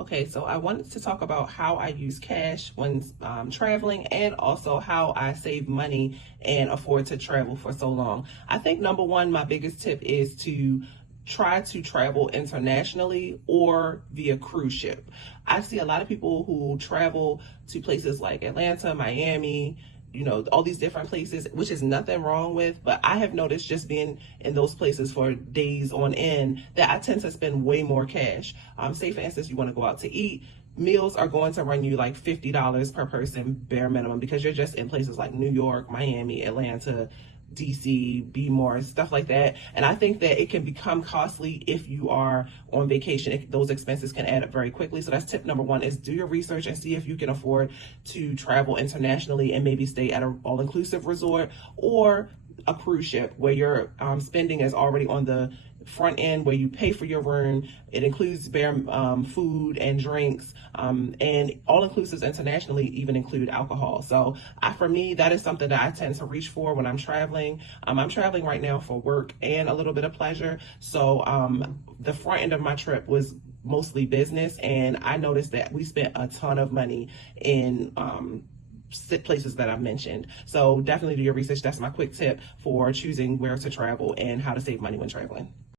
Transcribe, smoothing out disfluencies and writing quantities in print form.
Okay, so I wanted to talk about how I use cash when traveling, and also how I save money and afford to travel for so long. I think number one, my biggest tip is to try to travel internationally or via cruise ship. I see a lot of people who travel to places like Atlanta, Miami, all these different places, which is nothing wrong with, but I have noticed just being in those places for days on end that I tend to spend way more cash. Say for instance, you want to go out to eat. Meals are going to run you like $50 per person bare minimum, because you're just in places like New York, Miami, Atlanta, DC, More, stuff like that. And I think that it can become costly if you are on vacation. Those expenses can add up very quickly. So that's tip number one, is do your research and see if you can afford to travel internationally and maybe stay at an all-inclusive resort or a cruise ship where your spending is already on the front end, where you pay for your room. It includes bare food and drinks, and all inclusives internationally even include alcohol. So for me, that is something that I tend to reach for when I'm traveling. I'm traveling right now for work and a little bit of pleasure. So the front end of my trip was mostly business, and I noticed that we spent a ton of money in places that I've mentioned. So definitely do your research. That's my quick tip for choosing where to travel and how to save money when traveling.